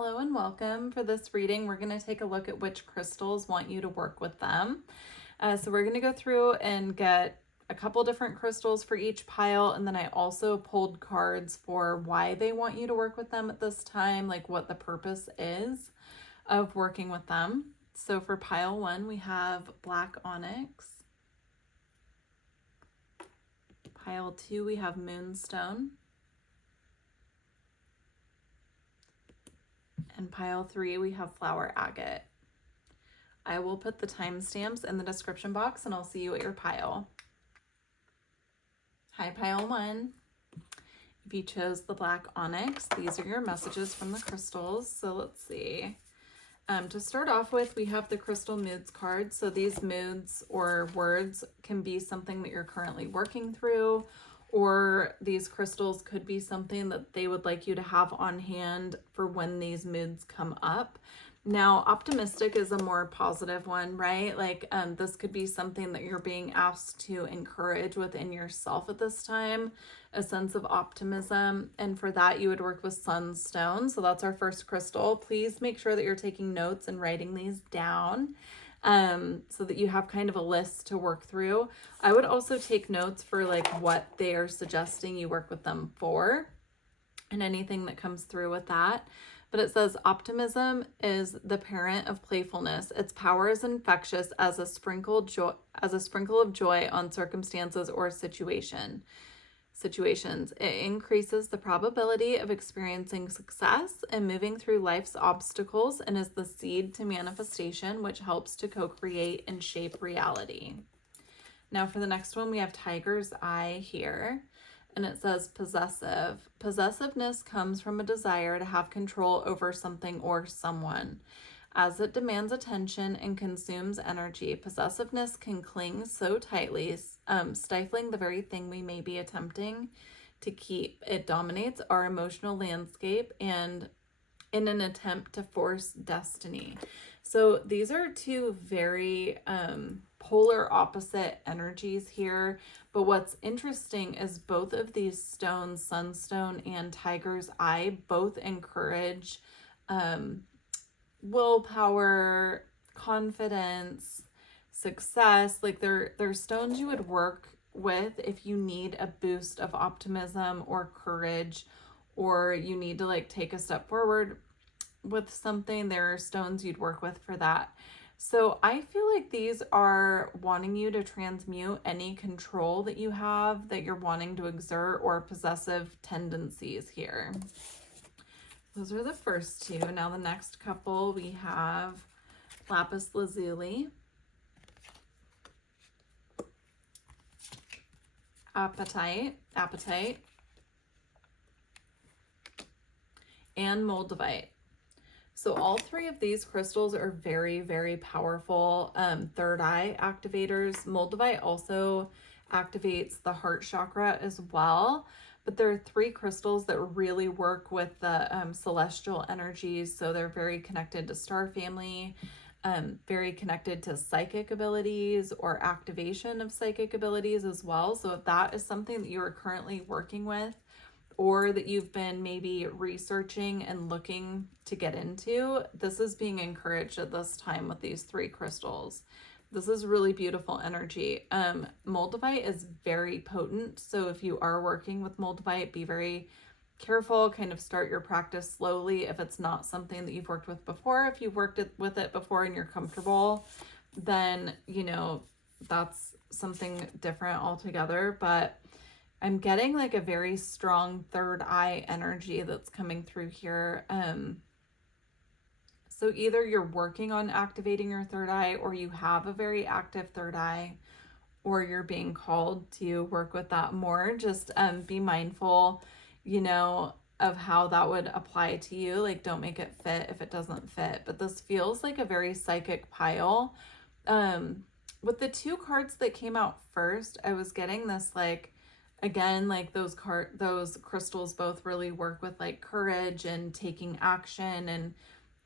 Hello and welcome. For this reading, we're going to take a look at which crystals want you to work with them. So we're going to go through and get a couple different crystals for each pile, and then I also pulled cards for why they want you to work with them at this time, like what the purpose is of working with them. So for pile 1, we have black onyx. Pile 2, we have moonstone. And pile 3, we have flower agate. I will put the timestamps in the description box and I'll see you at your pile. Hi, pile 1. If you chose the black onyx, these are your messages from the crystals. So let's see. To start off with, we have the crystal moods card. So these moods or words can be something that you're currently working through, or these crystals could be something that they would like you to have on hand for when these moods come up. Now, optimistic is a more positive one, right? Like this could be something that you're being asked to encourage within yourself at this time, a sense of optimism. And for that, you would work with sunstone. So that's our first crystal. Please make sure that you're taking notes and writing these down so that you have kind of a list to work through. I would also take notes for like what they are suggesting you work with them for and anything that comes through with that. But it says optimism is the parent of playfulness. Its power is infectious as a sprinkle of joy on circumstances or situations. It increases the probability of experiencing success and moving through life's obstacles, and is the seed to manifestation, which helps to co-create and shape reality. Now for the next one, we have tiger's eye here. And it says possessive. Possessiveness comes from a desire to have control over something or someone. As it demands attention and consumes energy, possessiveness can cling so tightly, stifling the very thing we may be attempting to keep. It dominates our emotional landscape and in an attempt to force destiny. So these are two very polar opposite energies here. But what's interesting is both of these stones, sunstone and tiger's eye, both encourage willpower, confidence, success. Like they're stones you would work with if you need a boost of optimism or courage, or you need to like take a step forward with something. There are stones you'd work with for that. So I feel like these are wanting you to transmute any control that you have that you're wanting to exert, or possessive tendencies here. Those are the first two. Now the next couple, we have lapis lazuli, apatite, and moldavite. So all three of these crystals are very, very powerful third eye activators. Moldavite also activates the heart chakra as well. But there are three crystals that really work with the celestial energies. So they're very connected to star family, very connected to psychic abilities or activation of psychic abilities as well. So if that is something that you are currently working with, or that you've been maybe researching and looking to get into, this is being encouraged at this time with these three crystals. This is really beautiful energy. Moldavite is very potent. So if you are working with moldavite, be very careful, kind of start your practice slowly. If it's not something that you've worked with before, if you've worked with it before and you're comfortable, then, you know, that's something different altogether. But I'm getting like a very strong third eye energy that's coming through here. So either you're working on activating your third eye, or you have a very active third eye, or you're being called to work with that more. Just be mindful, you know, of how that would apply to you. Like don't make it fit if it doesn't fit. But this feels like a very psychic pile. With the two cards that came out first, I was getting this like, again, like those crystals both really work with like courage and taking action and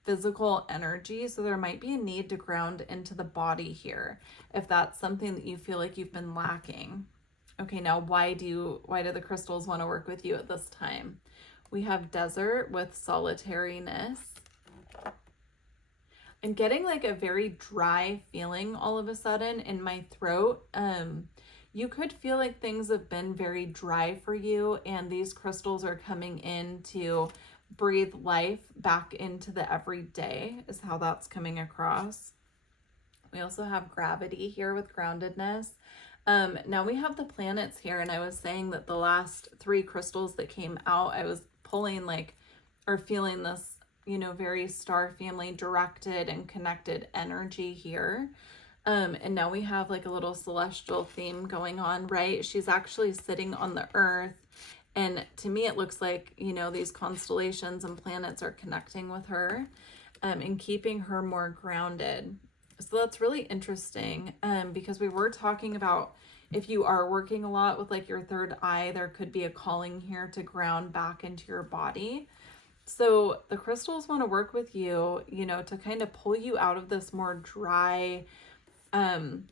physical energy. So there might be a need to ground into the body here if that's something that you feel like you've been lacking. Okay, now why do the crystals want to work with you at this time? We have desert with solitariness, I'm getting like a very dry feeling all of a sudden in my throat. You could feel like things have been very dry for you, and these crystals are coming in to breathe life back into the everyday, is how that's coming across. We also have gravity here with groundedness. Now we have the planets here, and I was saying that the last 3 crystals that came out, I was pulling like, or feeling this, you know, very star family directed and connected energy here. And now we have like a little celestial theme going on, right? She's actually sitting on the earth. And to me, it looks like, you know, these constellations and planets are connecting with her and keeping her more grounded. So that's really interesting because we were talking about if you are working a lot with like your third eye, there could be a calling here to ground back into your body. So the crystals want to work with you, you know, to kind of pull you out of this more dry, I'm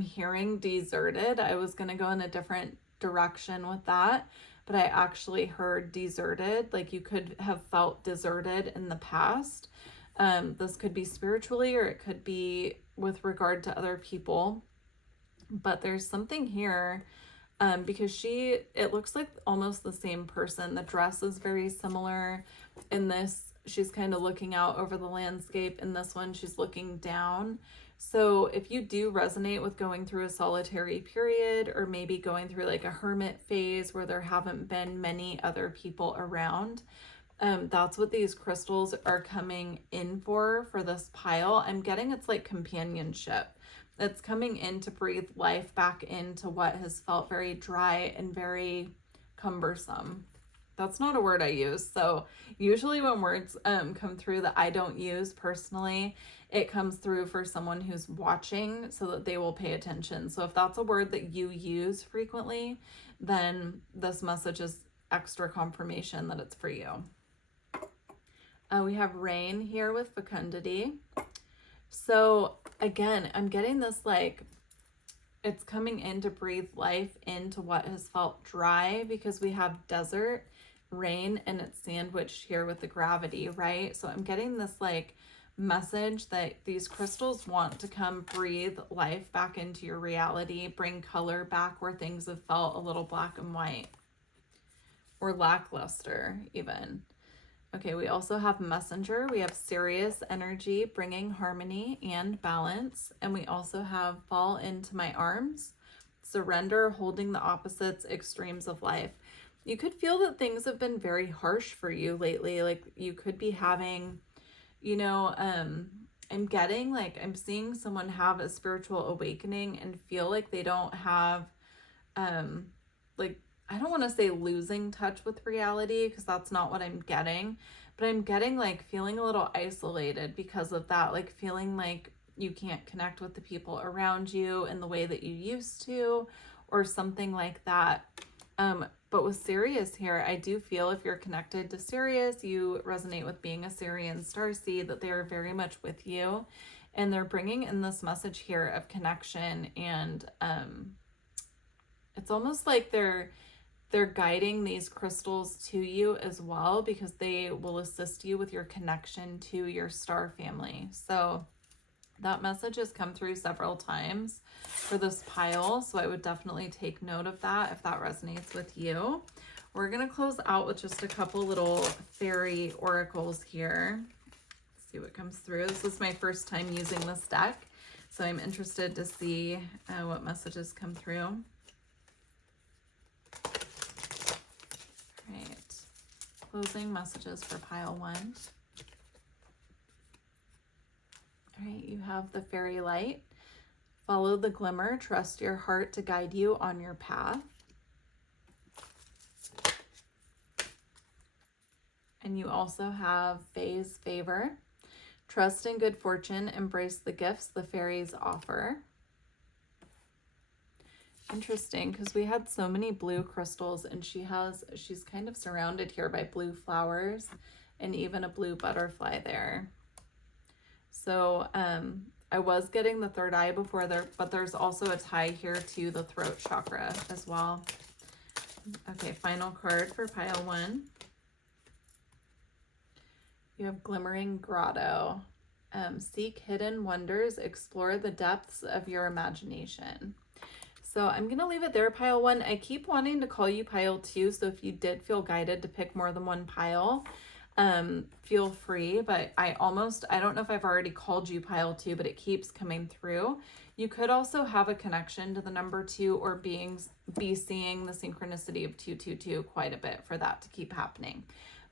hearing deserted. I was going to go in a different direction with that, but I actually heard deserted. Like you could have felt deserted in the past. This could be spiritually, or it could be with regard to other people. But there's something here because it looks like almost the same person. The dress is very similar. In this, she's kind of looking out over the landscape. In this one, she's looking down. So if you do resonate with going through a solitary period, or maybe going through like a hermit phase where there haven't been many other people around, that's what these crystals are coming in for this pile. I'm getting it's like companionship. It's coming in to breathe life back into what has felt very dry and very cumbersome. That's not a word I use. So usually when words come through that I don't use personally, it comes through for someone who's watching so that they will pay attention. So if that's a word that you use frequently, then this message is extra confirmation that it's for you. We have rain here with fecundity. So again, I'm getting this like, it's coming in to breathe life into what has felt dry, because we have desert, rain, and it's sandwiched here with the gravity, right? So I'm getting this like message that these crystals want to come breathe life back into your reality, bring color back where things have felt a little black and white or lackluster even. Okay, we also have messenger. We have Sirius energy, bringing harmony and balance. And we also have fall into my arms, surrender, holding the opposites, extremes of life. You could feel that things have been very harsh for you lately. Like you could be having, you know, I'm getting like, I'm seeing someone have a spiritual awakening and feel like they don't have, like, I don't want to say losing touch with reality, because that's not what I'm getting, but I'm getting like feeling a little isolated because of that, like feeling like you can't connect with the people around you in the way that you used to, or something like that. But with Sirius here, I do feel if you're connected to Sirius, you resonate with being a Sirian starseed, that they are very much with you, and they're bringing in this message here of connection, and it's almost like they're guiding these crystals to you as well, because they will assist you with your connection to your star family. So that message has come through several times for this pile, so I would definitely take note of that if that resonates with you. We're going to close out with just a couple little fairy oracles here. Let's see what comes through. This is my first time using this deck, so I'm interested to see what messages come through. Right, closing messages for pile 1. All right, you have the fairy light. Follow the glimmer, trust your heart to guide you on your path. And you also have Fae's favor. Trust in good fortune, embrace the gifts the fairies offer. Interesting, because we had so many blue crystals, and she's kind of surrounded here by blue flowers and even a blue butterfly there. So I was getting the third eye before there, but there's also a tie here to the throat chakra as well. Okay, final card for pile 1. We have Glimmering Grotto. Seek hidden wonders, explore the depths of your imagination. So I'm going to leave it there, pile 1. I keep wanting to call you pile 2, so if you did feel guided to pick more than one pile, feel free, but I don't know if I've already called you pile 2, but it keeps coming through. You could also have a connection to the number 2 or be seeing the synchronicity of 222 quite a bit for that to keep happening.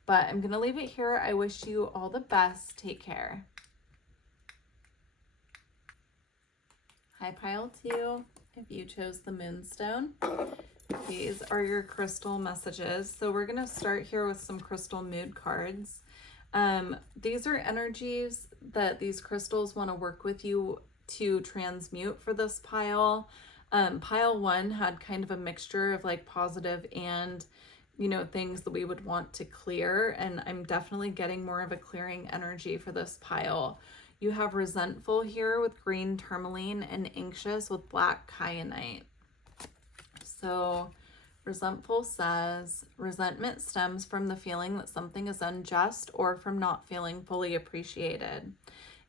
But I'm going to leave it here. I wish you all the best. Take care. Hi, pile 2. If you chose the Moonstone, these are your crystal messages. So we're going to start here with some crystal mood cards. These are energies that these crystals want to work with you to transmute for this pile. Pile 1 had kind of a mixture of like positive and, you know, things that we would want to clear. And I'm definitely getting more of a clearing energy for this pile. You have resentful here with green tourmaline and anxious with black kyanite. So resentful says, resentment stems from the feeling that something is unjust or from not feeling fully appreciated.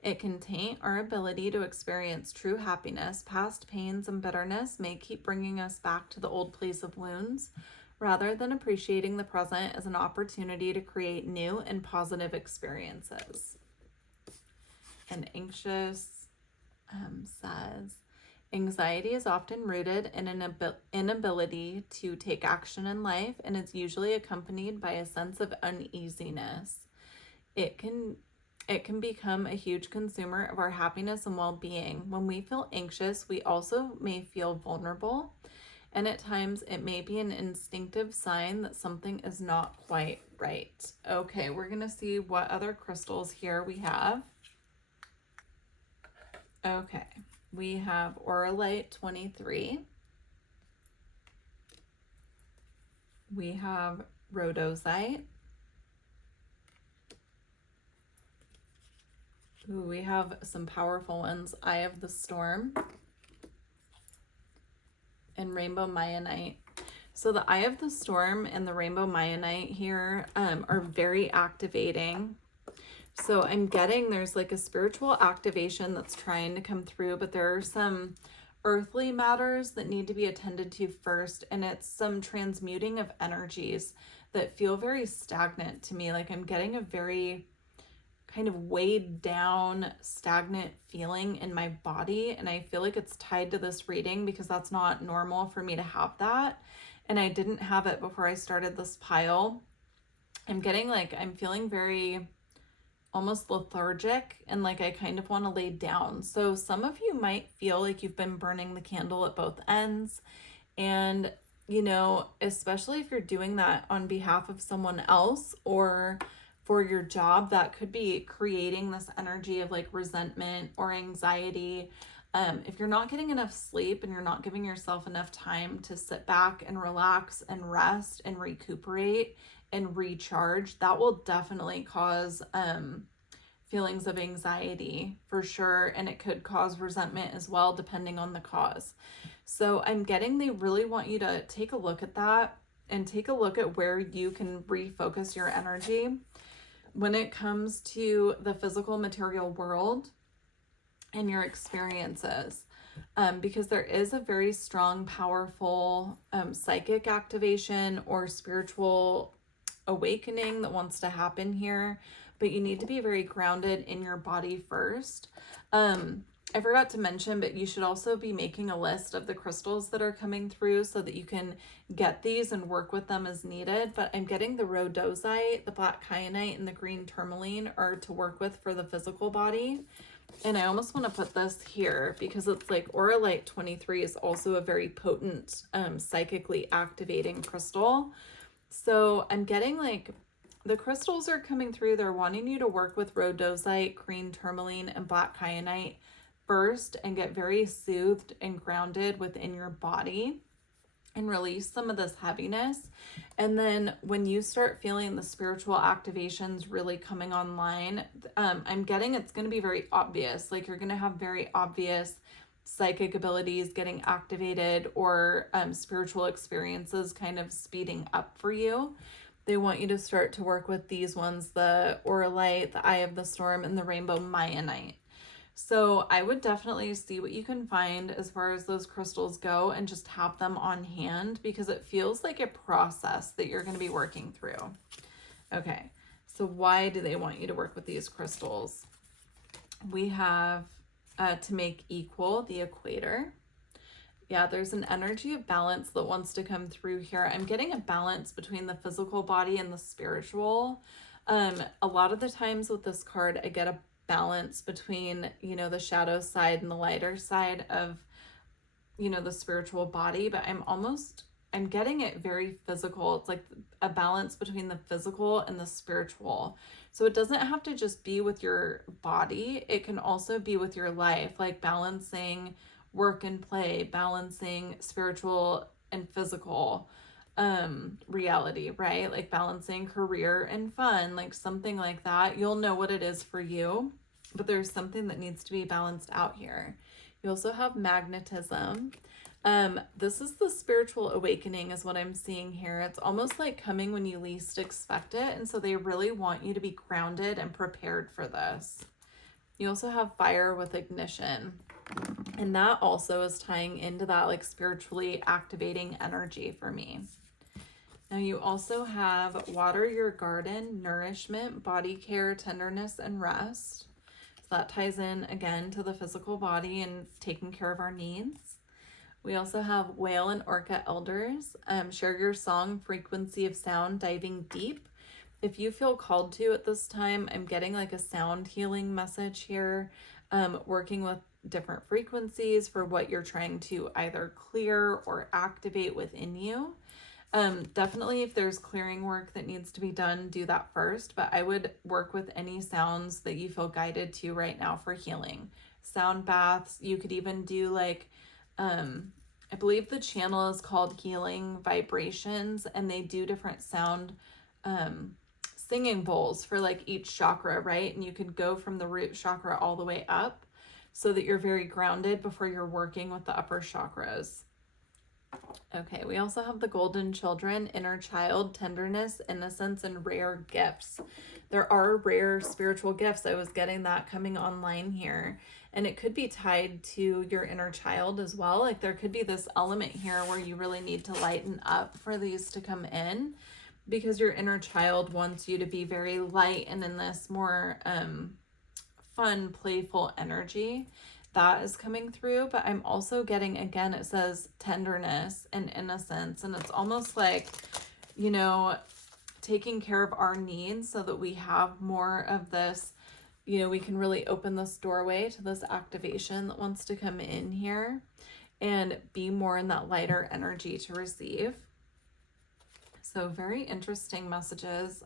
It can taint our ability to experience true happiness. Past pains and bitterness may keep bringing us back to the old place of wounds, rather than appreciating the present as an opportunity to create new and positive experiences. And anxious says, anxiety is often rooted in an inability to take action in life and is usually accompanied by a sense of uneasiness. It can become a huge consumer of our happiness and well-being. When we feel anxious, we also may feel vulnerable, and at times it may be an instinctive sign that something is not quite right. Okay, we're going to see what other crystals here we have. Okay, we have Auralite 23. We have Rhodosite. Ooh, we have some powerful ones. Eye of the Storm and Rainbow Mayanite. So the Eye of the Storm and the Rainbow Mayanite here are very activating. So I'm getting there's like a spiritual activation that's trying to come through, but there are some earthly matters that need to be attended to first. And it's some transmuting of energies that feel very stagnant to me. Like I'm getting a very kind of weighed down, stagnant feeling in my body. And I feel like it's tied to this reading because that's not normal for me to have that. And I didn't have it before I started this pile. I'm feeling very almost lethargic and like I kind of want to lay down. So some of you might feel like you've been burning the candle at both ends. And, you know, especially if you're doing that on behalf of someone else or for your job, that could be creating this energy of like resentment or anxiety. If you're not getting enough sleep and you're not giving yourself enough time to sit back and relax and rest and recuperate and recharge, that will definitely cause feelings of anxiety for sure. And it could cause resentment as well, depending on the cause. So I'm getting they really want you to take a look at that and take a look at where you can refocus your energy when it comes to the physical material world and your experiences. Because there is a very strong, powerful psychic activation or spiritual awakening that wants to happen here, but you need to be very grounded in your body first. I forgot to mention, but you should also be making a list of the crystals that are coming through so that you can get these and work with them as needed. But I'm getting the rhodosite, the black kyanite, and the green tourmaline are to work with for the physical body. And I almost want to put this here because it's like Auralite 23 is also a very potent, psychically activating crystal. So I'm getting like the crystals are coming through. They're wanting you to work with rhodosite, green tourmaline, and black kyanite first and get very soothed and grounded within your body and release some of this heaviness. And then when you start feeling the spiritual activations really coming online, I'm getting it's going to be very obvious. Like you're going to have very obvious psychic abilities getting activated or spiritual experiences kind of speeding up for you. they want you to start to work with these ones, the Oralite, the Eye of the Storm, and the Rainbow Mayanite. So I would definitely see what you can find as far as those crystals go and just have them on hand, because it feels like a process that you're going to be working through. Okay, so why do they want you to work with these crystals? We have to make equal, the equator. Yeah, there's an energy of balance that wants to come through here. I'm getting a balance between the physical body and the spiritual. A lot of the times with this card, I get a balance between, you know, the shadow side and the lighter side of, you know, the spiritual body, but I'm getting it very physical. It's like a balance between the physical and the spiritual. So it doesn't have to just be with your body. It can also be with your life, like balancing work and play, balancing spiritual and physical reality, right? Like balancing career and fun, like something like that. You'll know what it is for you, but there's something that needs to be balanced out here. You also have magnetism. This is the spiritual awakening is what I'm seeing here. It's almost like coming when you least expect it. And so they really want you to be grounded and prepared for this. You also have fire with ignition. And that also is tying into that like spiritually activating energy for me. Now you also have water your garden, nourishment, body care, tenderness, and rest. So that ties in again to the physical body and taking care of our needs. We also have whale and orca elders. Share your song, frequency of sound, diving deep. If you feel called to at this time, I'm getting like a sound healing message here, working with different frequencies for what you're trying to either clear or activate within you. Definitely if there's clearing work that needs to be done, do that first, but I would work with any sounds that you feel guided to right now for healing. Sound baths, you could even do like, I believe the channel is called Healing Vibrations, and they do different sound singing bowls for like each chakra, right? And you could go from the root chakra all the way up so that you're very grounded before you're working with the upper chakras. Okay, we also have the golden children, inner child, tenderness, innocence, and rare gifts. There are rare spiritual gifts. I was getting that coming online here. And it could be tied to your inner child as well. Like there could be this element here where you really need to lighten up for these to come in, because your inner child wants you to be very light and in this more fun, playful energy that is coming through. But I'm also getting, again, it says tenderness and innocence, and it's almost like, you know, taking care of our needs so that we have more of this, you know, we can really open this doorway to this activation that wants to come in here and be more in that lighter energy to receive. So very interesting messages.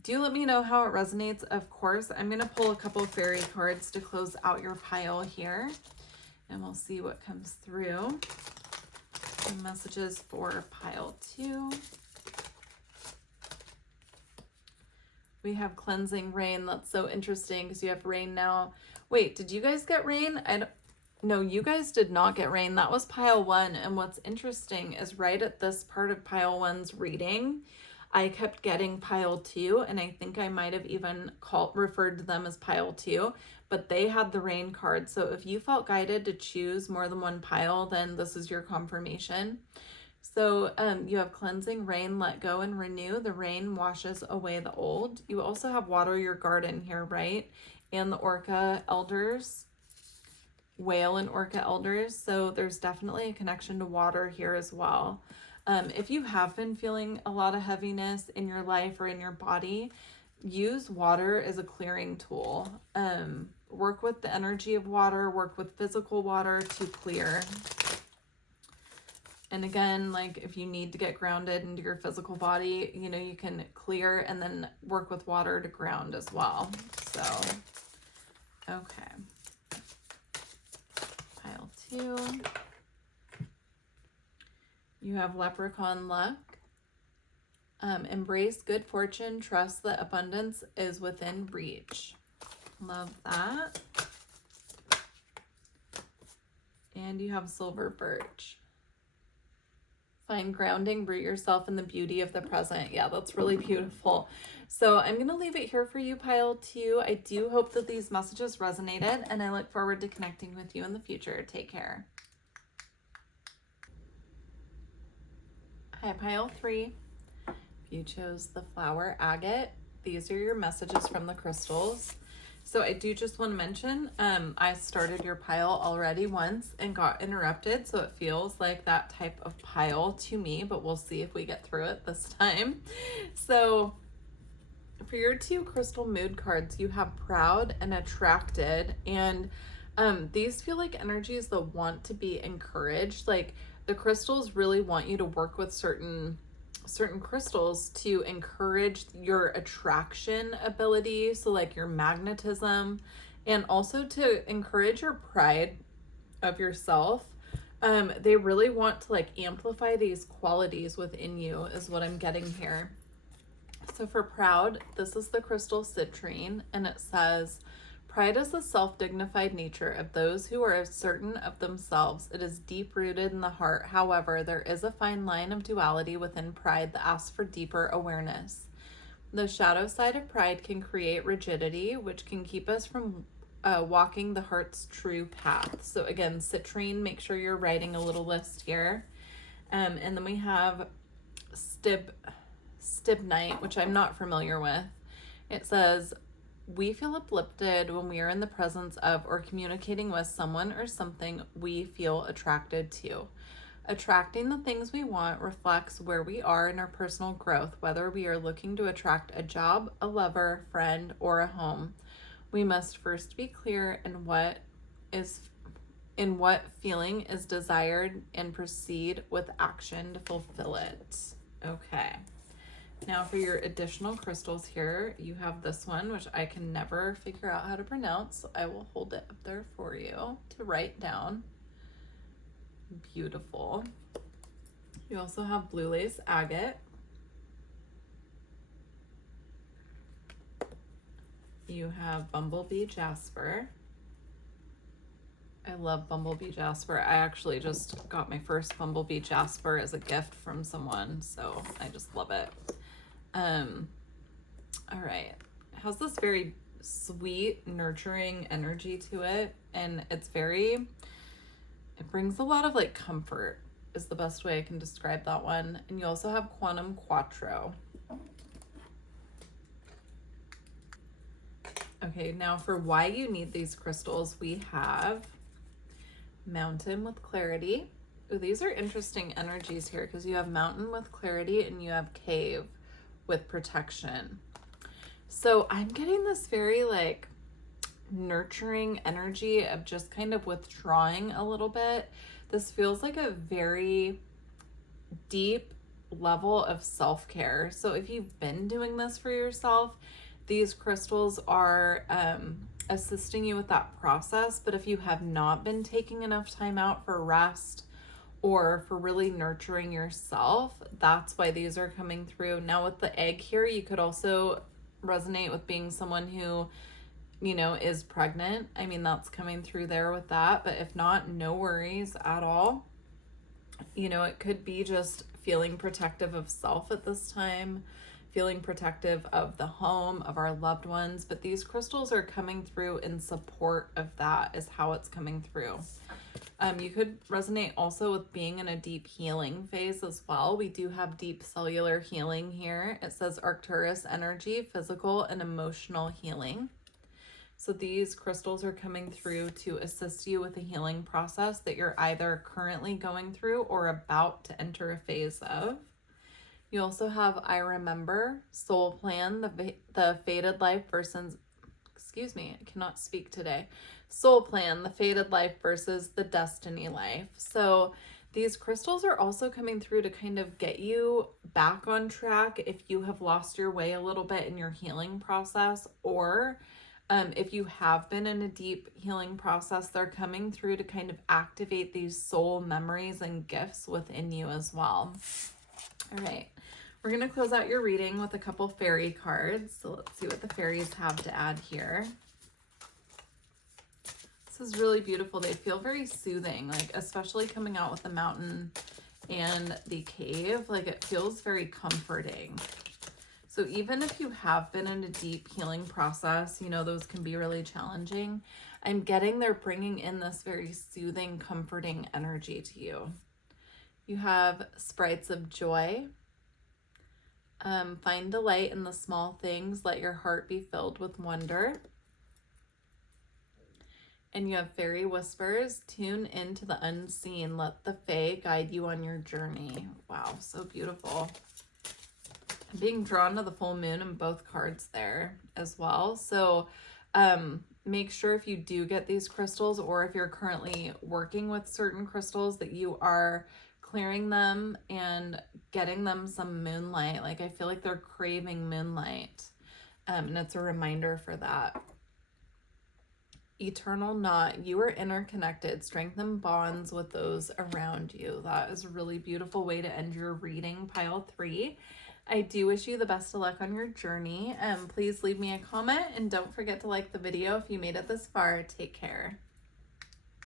Do let me know how it resonates. Of course, I'm going to pull a couple fairy cards to close out your pile here, and we'll see what comes through. The messages for pile 2. We have cleansing rain. That's so interesting because you have rain now. Wait, did you guys get rain? No, you guys did not get rain. That was pile 1. And what's interesting is right at this part of pile 1's reading, I kept getting pile 2, and I think I might have even referred to them as pile 2, but they had the rain card. So if you felt guided to choose more than one pile, then this is your confirmation. So you have cleansing rain, let go and renew. The rain washes away the old. You also have water your garden here, right? And the orca elders, whale and orca elders. So there's definitely a connection to water here as well. If you have been feeling a lot of heaviness in your life or in your body, use water as a clearing tool. Work with the energy of water, work with physical water to clear. And again, like if you need to get grounded into your physical body, you know, you can clear and then work with water to ground as well. So, okay. Pile 2. You have leprechaun luck. Embrace good fortune. Trust that abundance is within reach. Love that. And you have silver birch. Find grounding, root yourself in the beauty of the present. Yeah, that's really beautiful. So I'm going to leave it here for you, pile 2. I do hope that these messages resonated, and I look forward to connecting with you in the future. Take care. Hi, pile 3. If you chose the flower agate, these are your messages from the crystals. So I do just want to mention, I started your pile already once and got interrupted, so it feels like that type of pile to me, but we'll see if we get through it this time. So for your 2 crystal mood cards, you have proud and attracted, and these feel like energies that want to be encouraged. Like the crystals really want you to work with certain crystals to encourage your attraction ability, so like your magnetism, and also to encourage your pride of yourself. They really want to like amplify these qualities within you is what I'm getting here. So for proud, this is the crystal citrine, and it says, pride is the self-dignified nature of those who are certain of themselves. It is deep-rooted in the heart. However, there is a fine line of duality within pride that asks for deeper awareness. The shadow side of pride can create rigidity, which can keep us from walking the heart's true path. So again, citrine, make sure you're writing a little list here. And then we have stibnite, which I'm not familiar with. It says, we feel uplifted when we are in the presence of or communicating with someone or something we feel attracted to. Attracting the things we want reflects where we are in our personal growth, whether we are looking to attract a job, a lover, friend, or a home. We must first be clear in what feeling is desired and proceed with action to fulfill it. Okay. Now for your additional crystals here, you have this one, which I can never figure out how to pronounce. So I will hold it up there for you to write down. Beautiful. You also have blue lace agate. You have bumblebee jasper. I love bumblebee jasper. I actually just got my first bumblebee jasper as a gift from someone, so I just love it. All right. It has this very sweet, nurturing energy to it, and it brings a lot of like comfort is the best way I can describe that one. And you also have quantum quattro. Okay, now for why you need these crystals, we have mountain with clarity. Ooh, these are interesting energies here because you have mountain with clarity and you have cave with protection. So I'm getting this very like nurturing energy of just kind of withdrawing a little bit. This feels like a very deep level of self-care. So if you've been doing this for yourself, these crystals are assisting you with that process. But if you have not been taking enough time out for rest or for really nurturing yourself, that's why these are coming through. Now with the egg here, you could also resonate with being someone who, you know, is pregnant. I mean, that's coming through there with that. But if not, no worries at all. You know, it could be just feeling protective of self at this time, feeling protective of the home, of our loved ones. But these crystals are coming through in support of that, is how it's coming through. You could resonate also with being in a deep healing phase as well. We do have deep cellular healing here. It says Arcturus energy, physical and emotional healing. So these crystals are coming through to assist you with a healing process that you're either currently going through or about to enter a phase of. You also have I Remember, Soul Plan, the Fated Life versus, I cannot speak today. Soul Plan, the Fated Life versus the Destiny Life. So these crystals are also coming through to kind of get you back on track if you have lost your way a little bit in your healing process, or if you have been in a deep healing process, they're coming through to kind of activate these soul memories and gifts within you as well. All right. We're going to close out your reading with a couple fairy cards. So let's see what the fairies have to add here. This is really beautiful. They feel very soothing, like especially coming out with the mountain and the cave. Like, it feels very comforting. So even if you have been in a deep healing process, you know, those can be really challenging. I'm getting they're bringing in this very soothing, comforting energy to you. You have sprites of joy. Find delight in the small things. Let your heart be filled with wonder. And you have fairy whispers. Tune into the unseen. Let the fae guide you on your journey. Wow, so beautiful. I'm being drawn to the full moon in both cards there as well. So make sure if you do get these crystals, or if you're currently working with certain crystals, that you are clearing them and getting them some moonlight. Like, I feel like they're craving moonlight. And it's a reminder for that. Eternal knot. You are interconnected. Strengthen bonds with those around you. That is a really beautiful way to end your reading, pile 3. I do wish you the best of luck on your journey. Please leave me a comment, and don't forget to like the video if you made it this far. Take care.